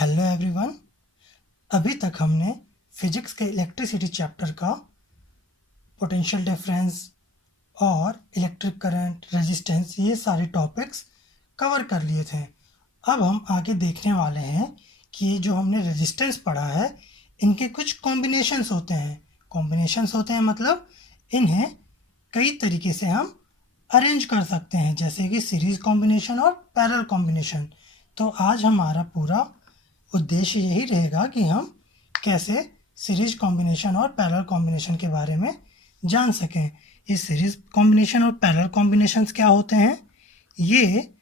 Hello everyone. अभी तक हमने फिजिक्स के इलेक्ट्रिसिटी चैप्टर का पोटेंशियल डिफरेंस और इलेक्ट्रिक करंट, रेजिस्टेंस, ये सारे टॉपिक्स कवर कर लिए थे। अब हम आगे देखने वाले हैं कि ये जो हमने रेजिस्टेंस पढ़ा है इनके कुछ कॉम्बिनेशंस होते हैं। कॉम्बिनेशंस होते हैं मतलब इन्हें कई तरीके से हम अरेंज कर सकते हैं, जैसे कि सीरीज कॉम्बिनेशन और पैरेलल कॉम्बिनेशन। तो आज हमारा पूरा उद्देश्य यही रहेगा कि हम कैसे सीरीज कॉम्बिनेशन और पैरेलल कॉम्बिनेशन के बारे में जान सकें। ये सीरीज कॉम्बिनेशन और पैरेलल कॉम्बिनेशंस क्या होते हैं? ये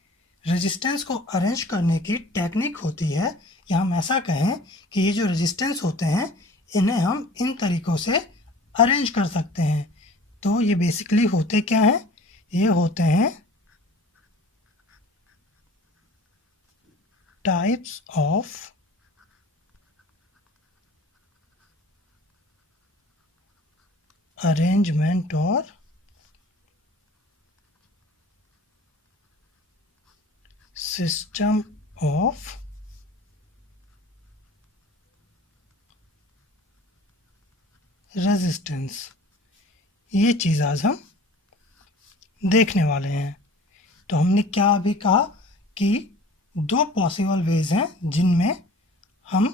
रेजिस्टेंस को अरेंज करने की टेक्निक होती है, या हम ऐसा कहें कि ये जो रेजिस्टेंस होते हैं इन्हें हम इन तरीक़ों से अरेंज कर सकते हैं। तो ये बेसिकली होते क्या हैं? ये होते हैं टाइप्स ऑफ अरेंजमेंट और सिस्टम ऑफ रेजिस्टेंस। ये चीज़ आज हम देखने वाले हैं। तो हमने क्या अभी कहा कि दो पॉसिबल वेज हैं जिनमें हम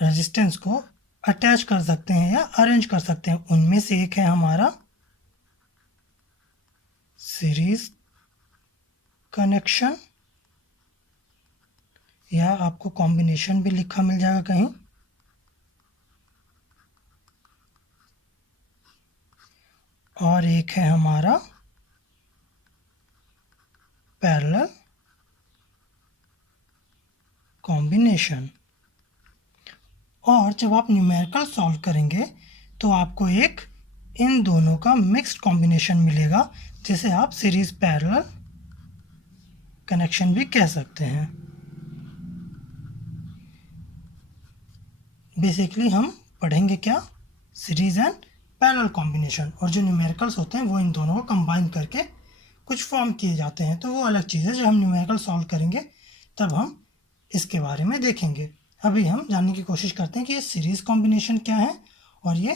रेजिस्टेंस को अटैच कर सकते हैं या अरेंज कर सकते हैं। उनमें से एक है हमारा सीरीज कनेक्शन, या आपको कॉम्बिनेशन भी लिखा मिल जाएगा कहीं, और एक है हमारा पैरेलल कॉम्बिनेशन। और जब आप न्यूमेरिकल सॉल्व करेंगे तो आपको एक इन दोनों का मिक्स्ड कॉम्बिनेशन मिलेगा, जिसे आप सीरीज पैरेलल कनेक्शन भी कह सकते हैं। बेसिकली हम पढ़ेंगे क्या? Series and parallel combination. और जो न्यूमेरिकल्स होते हैं वो इन दोनों को कंबाइन करके कुछ फॉर्म किए जाते हैं, तो वो अलग चीज़ है। जब हम न्यूमेरिकल सॉल्व करेंगे तब हम इसके बारे में देखेंगे। अभी हम जानने की कोशिश करते हैं कि ये सीरीज कॉम्बिनेशन क्या है और ये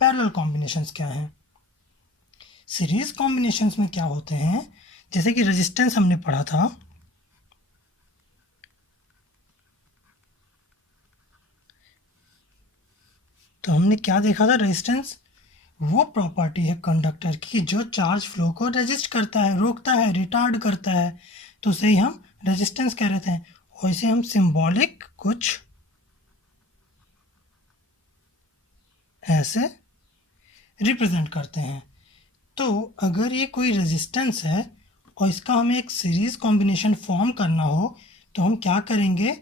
पैरेलल कॉम्बिनेशंस क्या हैं। सीरीज कॉम्बिनेशंस में क्या होते हैं, जैसे कि रेजिस्टेंस हमने पढ़ा था, तो हमने क्या देखा था? रेजिस्टेंस वो प्रॉपर्टी है कंडक्टर की जो चार्ज फ्लो को रेजिस्ट करता है, रोकता है, रिटार्ड करता है। तो उसे ही हम रेजिस्टेंस कह रहे थे। और इसे हम सिंबॉलिक कुछ ऐसे रिप्रेजेंट करते हैं। तो अगर ये कोई रेजिस्टेंस है और इसका हमें एक सीरीज कॉम्बिनेशन फॉर्म करना हो तो हम क्या करेंगे?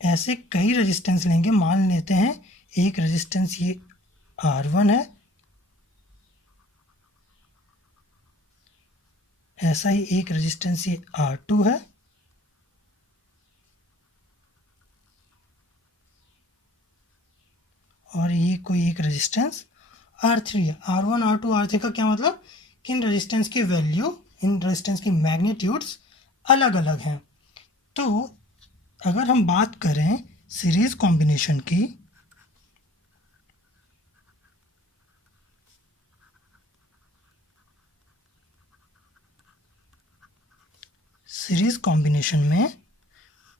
ऐसे कई रेजिस्टेंस लेंगे। मान लेते हैं एक रेजिस्टेंस ये R1 है, ऐसा ही एक रेजिस्टेंस ये R2 है, और ये कोई एक रेजिस्टेंस R3 है। R1, R2, R3 का क्या मतलब कि इन रेजिस्टेंस की वैल्यू, इन रेजिस्टेंस की मैग्नीट्यूड्स अलग अलग हैं। तो अगर हम बात करें सीरीज कॉम्बिनेशन की, सीरीज कॉम्बिनेशन में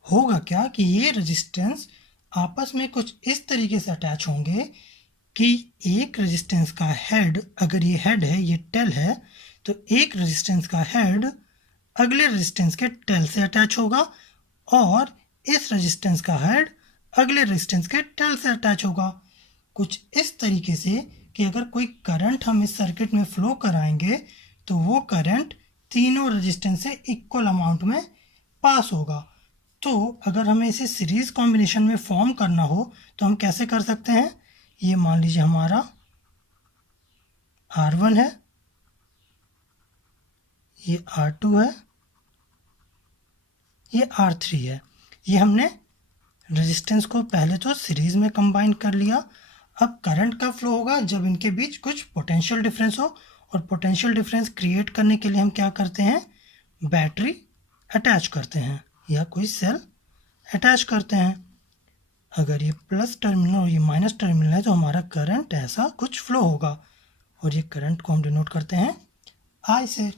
होगा क्या कि ये रेजिस्टेंस आपस में कुछ इस तरीके से अटैच होंगे कि एक रेजिस्टेंस का हेड, अगर ये हेड है, ये टेल है, तो एक रेजिस्टेंस का हेड अगले रेजिस्टेंस के टेल से अटैच होगा, और इस रेजिस्टेंस का हेड अगले रेजिस्टेंस के टेल से अटैच होगा। कुछ इस तरीके से कि अगर कोई करंट हम इस सर्किट में फ्लो कराएंगे तो वो करंट तीनों रेजिस्टेंस से इक्वल अमाउंट में पास होगा। तो अगर हमें इसे सीरीज कॉम्बिनेशन में फॉर्म करना हो तो हम कैसे कर सकते हैं? ये मान लीजिए हमारा R1 है, ये R2 है, ये R3 है। ये हमने रेजिस्टेंस को पहले तो सीरीज में कंबाइन कर लिया। अब करंट का फ्लो होगा जब इनके बीच कुछ पोटेंशियल डिफरेंस हो, और पोटेंशियल डिफरेंस क्रिएट करने के लिए हम क्या करते हैं? बैटरी अटैच करते हैं या कोई सेल अटैच करते हैं। अगर ये प्लस टर्मिनल और ये माइनस टर्मिनल है तो हमारा करंट ऐसा कुछ फ्लो होगा, और ये करंट को हम डिनोट करते हैं आई से।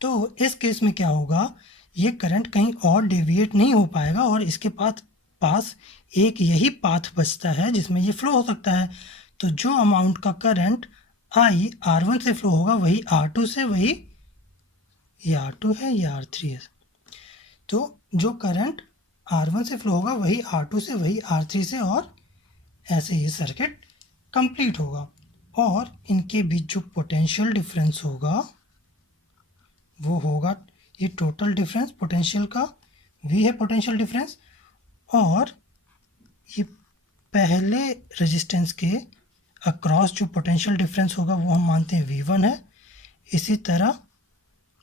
तो इस केस में क्या होगा, ये करंट कहीं और डेविएट नहीं हो पाएगा और इसके पास एक यही पाथ बचता है जिसमें ये फ्लो हो सकता है। तो जो अमाउंट का करंट आई R1 से फ्लो होगा वही R2 से, वही ये R2 है, ये R3 है। तो जो करंट R1 से फ्लो होगा वही R2 से, वही R3 से, और ऐसे ये सर्किट कंप्लीट होगा। और इनके बीच जो पोटेंशियल डिफरेंस होगा वो होगा ये टोटल डिफरेंस पोटेंशियल का, V है पोटेंशियल डिफरेंस, और ये पहले रेजिस्टेंस के अक्रॉस जो पोटेंशियल डिफरेंस होगा वो हम मानते हैं V1 है। इसी तरह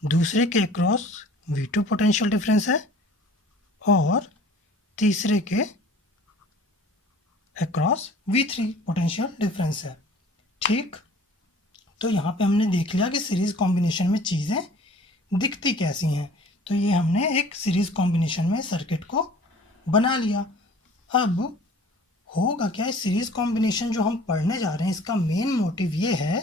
दूसरे के अक्रॉस V2 पोटेंशियल डिफरेंस है, और तीसरे के अक्रॉस V3 पोटेंशियल डिफरेंस है। ठीक, तो यहाँ पे हमने देख लिया कि सीरीज कॉम्बिनेशन में चीज़ें दिखती कैसी हैं। तो ये हमने एक सीरीज कॉम्बिनेशन में सर्किट को बना लिया। अब होगा क्या, इस सीरीज कॉम्बिनेशन जो हम पढ़ने जा रहे हैं इसका मेन मोटिव ये है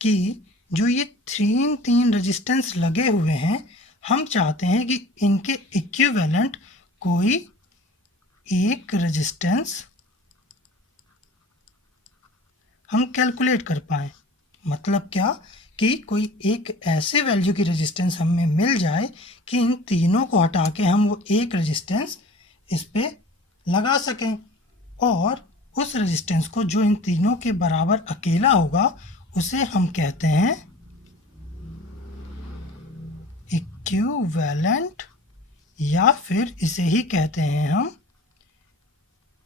कि जो ये तीन रेजिस्टेंस लगे हुए हैं हम चाहते हैं कि इनके इक्विवेलेंट कोई एक रेजिस्टेंस हम कैलकुलेट कर पाएँ। मतलब क्या कि कोई एक ऐसे वैल्यू की रेजिस्टेंस हमें मिल जाए कि इन तीनों को हटा के हम वो एक रेजिस्टेंस इस पे लगा सकें, और उस रेजिस्टेंस को जो इन तीनों के बराबर अकेला होगा उसे हम कहते हैं इक्विवेलेंट, या फिर इसे ही कहते हैं हम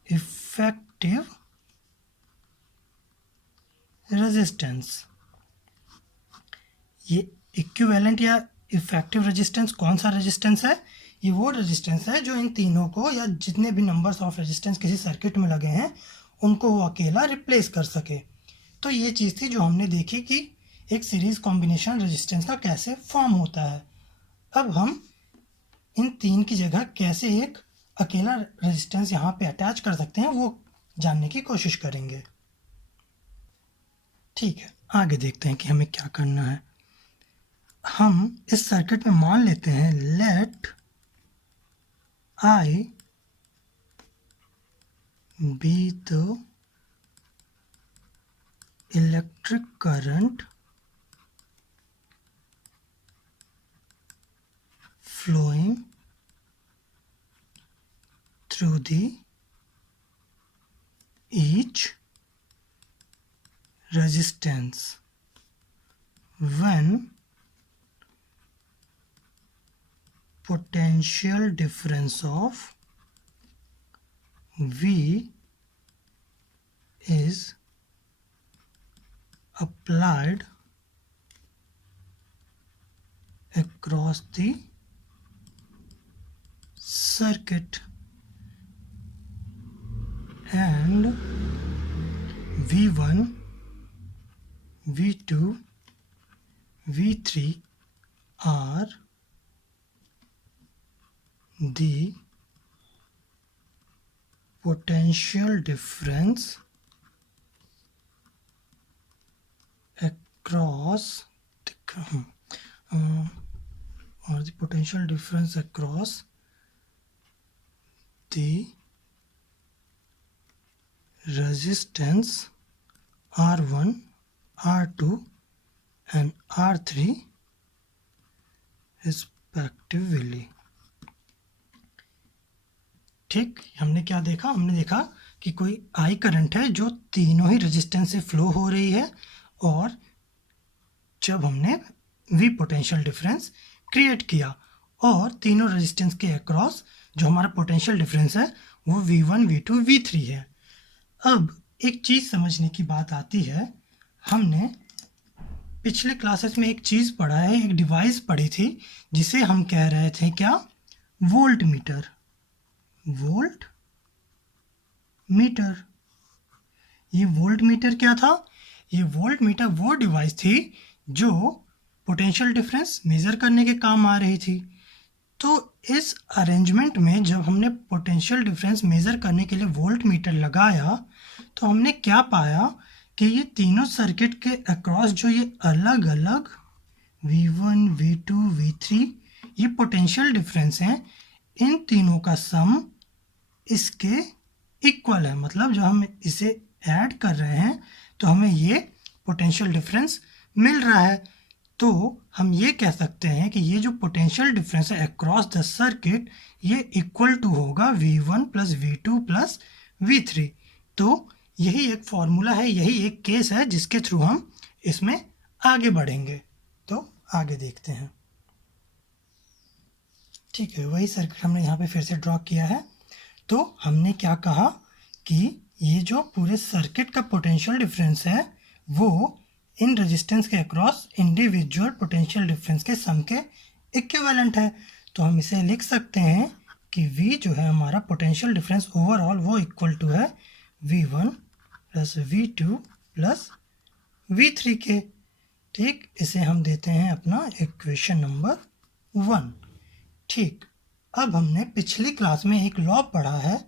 इफेक्टिव रेजिस्टेंस। ये इक्विवेलेंट या इफेक्टिव रेजिस्टेंस कौन सा रेजिस्टेंस है, ये वो रेजिस्टेंस है जो इन तीनों को या जितने भी नंबर्स ऑफ रेजिस्टेंस किसी सर्किट में लगे हैं उनको वो अकेला रिप्लेस कर सके। तो ये चीज़ थी जो हमने देखी कि एक सीरीज कॉम्बिनेशन रेजिस्टेंस का कैसे फॉर्म होता है। अब हम इन तीन की जगह कैसे एक अकेला रेजिस्टेंस यहाँ पे अटैच कर सकते हैं वो जानने की कोशिश करेंगे। ठीक है, आगे देखते हैं कि हमें क्या करना है। हम इस सर्किट में मान लेते हैं late I be the electric current flowing through the each resistance when potential difference of V is applied across the circuit and V1, V2, V3 are the potential difference across or the potential difference across the resistance R1, R2 and R3 respectively। ठीक, हमने क्या देखा, हमने देखा कि कोई I current है जो तीनों ही रेजिस्टेंस से फ्लो हो रही है, और जब हमने वी पोटेंशियल डिफरेंस क्रिएट किया और तीनों रेजिस्टेंस के अक्रॉस जो हमारा पोटेंशियल डिफरेंस है वो V1, V2, V3 है। अब एक चीज़ समझने की बात आती है, हमने पिछले क्लासेस में एक चीज़ पढ़ा है, एक डिवाइस पढ़ी थी जिसे हम कह रहे थे क्या, वोल्ट मीटर। वोल्ट मीटर, ये वोल्ट मीटर क्या था, ये वोल्ट मीटर वो डिवाइस थी जो पोटेंशियल डिफरेंस मेज़र करने के काम आ रही थी। तो इस अरेंजमेंट में जब हमने पोटेंशियल डिफरेंस मेज़र करने के लिए वोल्ट मीटर लगाया तो हमने क्या पाया कि ये तीनों सर्किट के अक्रॉस जो ये अलग अलग V1, V2, V3 ये पोटेंशियल डिफरेंस हैं, इन तीनों का सम इसके इक्वल है। मतलब जब हम इसे ऐड कर रहे हैं तो हमें ये पोटेंशियल डिफरेंस मिल रहा है। तो हम ये कह सकते हैं कि ये जो पोटेंशियल डिफरेंस है अक्रॉस द सर्किट ये इक्वल टू होगा V1 plus V2 plus V3। तो यही एक फॉर्मूला है, यही एक केस है जिसके थ्रू हम इसमें आगे बढ़ेंगे। तो आगे देखते हैं। ठीक है, वही सर्किट हमने यहाँ पे फिर से ड्रॉ किया है। तो हमने क्या कहा कि ये जो पूरे सर्किट का पोटेंशियल डिफरेंस है वो इन रेजिस्टेंस के अक्रॉस इंडिविजुअल पोटेंशियल डिफरेंस के सम के इक्विवेलेंट है। तो हम इसे लिख सकते हैं कि V जो है हमारा पोटेंशियल डिफरेंस ओवरऑल वो इक्वल टू है V1 plus V2 plus V3 के। ठीक, इसे हम देते हैं अपना इक्वेशन नंबर 1। ठीक, अब हमने पिछली क्लास में एक लॉ पढ़ा है,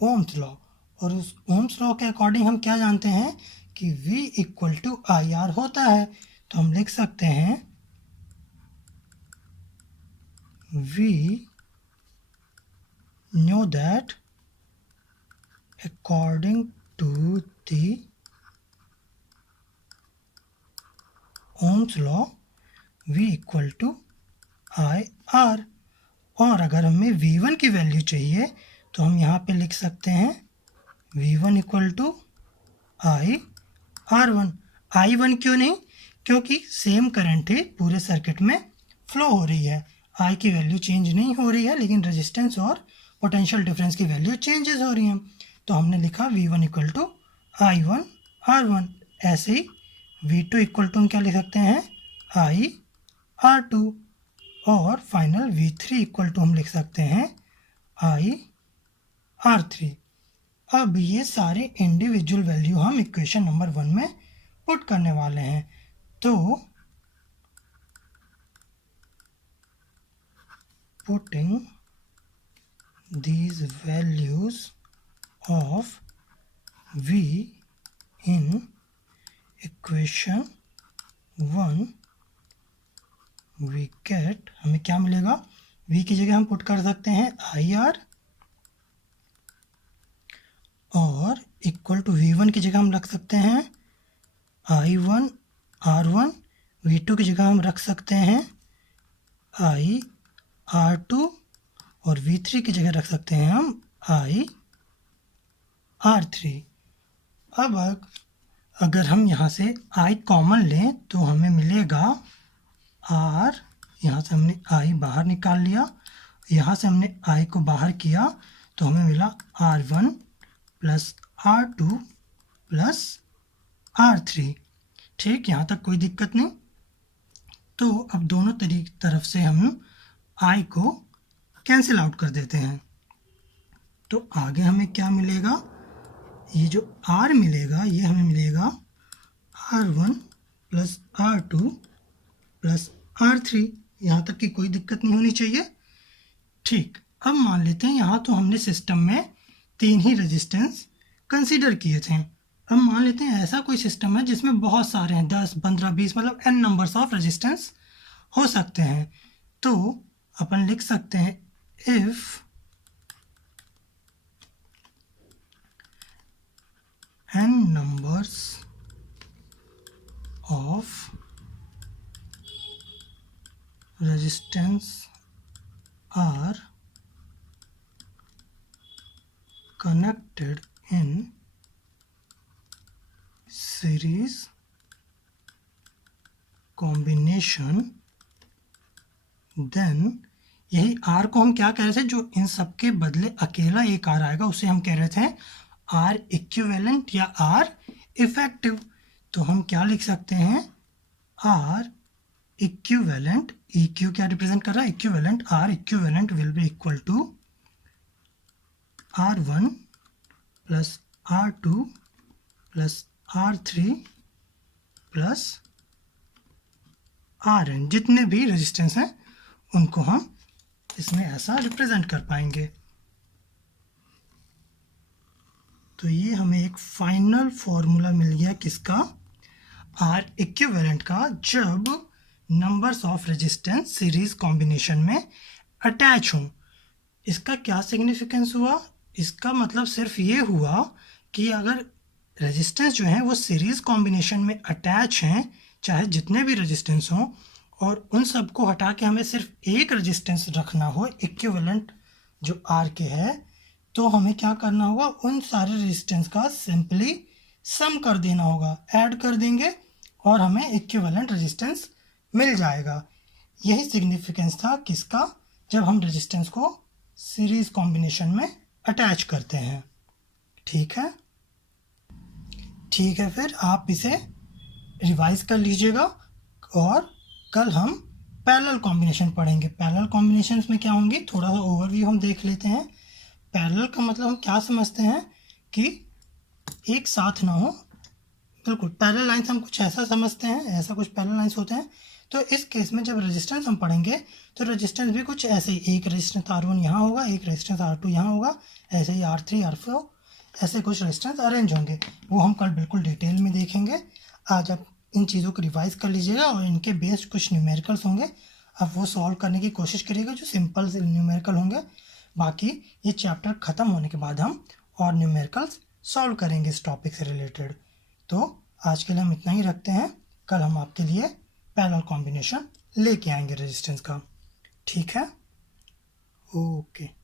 ओम्स लॉ, और उस ओम्स लॉ के अकॉर्डिंग हम क्या जानते हैं कि V इक्वल टू IR होता है। तो हम लिख सकते हैं We know that according to the Ohm's law V equal to IR। और अगर हमें V1 की वैल्यू चाहिए तो हम यहाँ पे लिख सकते हैं V1 equal to IR1। I1 क्यों नहीं? क्योंकि सेम करंट ही पूरे सर्किट में फ्लो हो रही है, I की वैल्यू चेंज नहीं हो रही है, लेकिन रेजिस्टेंस और पोटेंशियल डिफरेंस की वैल्यू चेंजेस हो रही हैं। तो हमने लिखा V1 इक्वल टू I1R1। ऐसे ही V2 इक्वल टू हम क्या लिख सकते हैं IR2, और फाइनल V3 इक्वल टू हम लिख सकते हैं IR3। अब ये सारे इंडिविजुअल वैल्यू हम इक्वेशन नंबर 1 में पुट करने वाले हैं। तो putting these values of V in equation 1 we get, हमें क्या मिलेगा? V की जगह हम पुट कर सकते हैं IR, और इक्वल टू V1 की जगह हम रख सकते हैं I1R1, V2 की जगह हम रख सकते हैं IR2, और V3 की जगह रख सकते हैं हम IR3। अब अगर हम यहाँ से I कॉमन लें तो हमें मिलेगा R, यहाँ से हमने I बाहर निकाल लिया, यहाँ से हमने I को बाहर किया तो हमें मिला R1 plus R2 plus R3। ठीक, यहाँ तक कोई दिक्कत नहीं। तो अब दोनों तरफ से हम I को कैंसिल आउट कर देते हैं। तो आगे हमें क्या मिलेगा? ये जो R मिलेगा ये हमें मिलेगा R1 plus R2 plus R3। यहाँ तक की कोई दिक्कत नहीं होनी चाहिए। ठीक, अब मान लेते हैं यहाँ तो हमने सिस्टम में 3 ही रेजिस्टेंस कंसीडर किए थे। अब मान लेते हैं ऐसा कोई सिस्टम है जिसमें बहुत सारे हैं, 10, 15, 20, मतलब n नंबर्स ऑफ रेजिस्टेंस हो सकते हैं। तो अपन लिख सकते हैं if n numbers of resistance are connected in series combination, then यही R को हम क्या कह रहे थे, जो इन सब के बदले अकेला एक R आएगा उसे हम कह रहे थे R इक्विवेलेंट या R इफेक्टिव। तो हम क्या लिख सकते हैं R इक्विवेलेंट, EQ क्या रिप्रेजेंट कर रहा है? Equivalent. R equivalent will be equal to R1 plus R2 plus R3 plus RN। जितने भी रेजिस्टेंस हैं उनको हम इसमें ऐसा रिप्रेजेंट कर पाएंगे। तो ये हमें एक फाइनल फॉर्मूला मिल गया किसका, आर इक्विवेलेंट का, जब numbers of resistance series combination में अटैच हों। इसका क्या सिग्निफिकेंस हुआ, इसका मतलब सिर्फ ये हुआ कि अगर रेजिस्टेंस जो है वो सीरीज कॉम्बिनेशन में अटैच हैं, चाहे जितने भी रेजिस्टेंस हों, और उन सबको हटा के हमें सिर्फ एक रेजिस्टेंस रखना हो इक्विवेलेंट जो आर के है, तो हमें क्या करना होगा, उन सारे रेजिस्टेंस का सिंपली सम कर देना होगा, ऐड कर देंगे और हमें इक्विवेलेंट रेजिस्टेंस मिल जाएगा। यही सिग्निफिकेंस था किसका, जब हम रेजिस्टेंस को सीरीज कॉम्बिनेशन में अटैच करते हैं। ठीक है, ठीक है, फिर आप इसे रिवाइज कर लीजिएगा और कल हम पैरेलल कॉम्बिनेशन पढ़ेंगे। पैरेलल कॉम्बिनेशंस में क्या होंगी, थोड़ा सा ओवरव्यू हम देख लेते हैं। पैरेलल का मतलब हम क्या समझते हैं कि एक साथ ना हो, बिल्कुल पैरेलल लाइंस हम कुछ ऐसा समझते हैं, ऐसा कुछ पैरेलल लाइंस होते हैं। तो इस केस में जब रेजिस्टेंस हम पढ़ेंगे तो रेजिस्टेंस भी कुछ ऐसे ही, एक रेजिस्टेंस R1 यहाँ होगा, एक रेजिस्टेंस R2 यहाँ होगा, ऐसे ही R3 R4 ऐसे कुछ रेजिस्टेंस अरेंज होंगे। वो हम कल बिल्कुल डिटेल में देखेंगे। आज आप इन चीज़ों को रिवाइज कर लीजिएगा और इनके बेस्ड कुछ न्यूमेरिकल्स होंगे, आप वो सॉल्व करने की कोशिश करिएगा जो सिंपल से न्यूमेरिकल होंगे। बाकी ये चैप्टर ख़त्म होने के बाद हम और न्यूमेरिकल्स सॉल्व करेंगे इस टॉपिक से रिलेटेड। तो आज के लिए हम इतना ही रखते हैं, कल हम आपके लिए पैरेलल कॉम्बिनेशन लेके आएंगे रेजिस्टेंस का। ठीक है, ओके।